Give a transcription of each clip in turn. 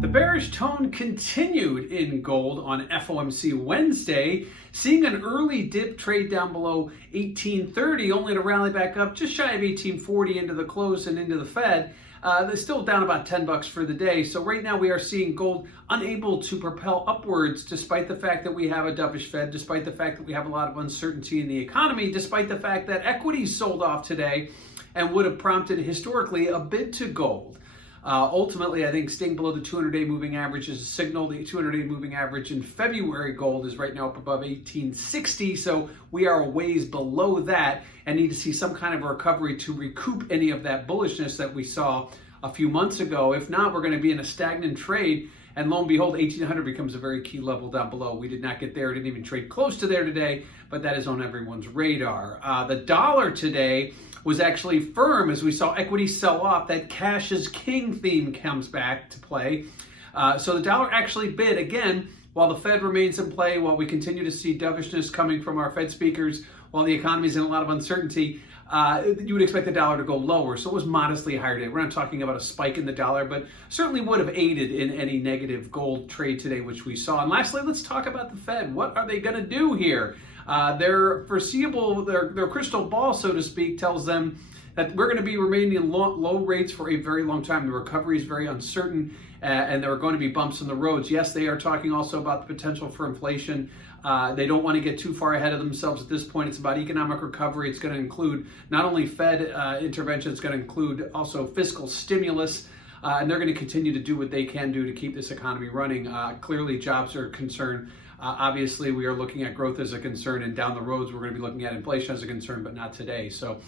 The bearish tone continued in gold on FOMC Wednesday, seeing an early dip trade down below 1830, only to rally back up just shy of 1840 into the close and into the Fed. They're still down about $10 for the day. So right now we are seeing gold unable to propel upwards, despite the fact that we have a dovish Fed, despite the fact that we have a lot of uncertainty in the economy, despite the fact that equities sold off today and would have prompted historically a bid to gold. Ultimately, I think staying below the 200-day moving average is a signal. The 200-day moving average in February gold is right now up above 1860, so we are a ways below that and need to see some kind of a recovery to recoup any of that bullishness that we saw a few months ago. If not, we're going to be in a stagnant trade, and lo and behold, 1800 becomes a very key level down below. We did not get there, didn't even trade close to there today, but that is on everyone's radar. The dollar today was actually firm as we saw equities sell off. That cash is king theme comes back to play. So the dollar actually bid again while the Fed remains in play, while we continue to see dovishness coming from our Fed speakers, while the economy is in a lot of uncertainty. You would expect the dollar to go lower, so it was modestly higher today. We're not talking about a spike in the dollar, but certainly would have aided in any negative gold trade today, which we saw. And lastly, let's talk about the Fed. What are they going to do here? Their foreseeable, their crystal ball, so to speak, tells them that we're going to be remaining in low rates for a very long time. The recovery is very uncertain, and there are going to be bumps in the roads. Yes, they are talking also about the potential for inflation. They don't want to get too far ahead of themselves at this point. It's about economic recovery. It's going to include not only Fed intervention, it's going to include also fiscal stimulus. And they're going to continue to do what they can do to keep this economy running. Clearly, jobs are a concern. Obviously, we are looking at growth as a concern, and down the roads, we're going to be looking at inflation as a concern, but not today. So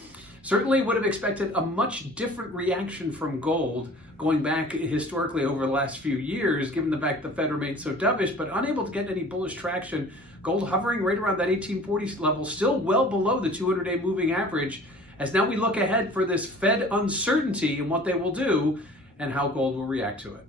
certainly would have expected a much different reaction from gold going back historically over the last few years, given the fact the Fed remains so dovish, but unable to get any bullish traction. Gold hovering right around that 1840 level, still well below the 200-day moving average, as now we look ahead for this Fed uncertainty and what they will do and how gold will react to it.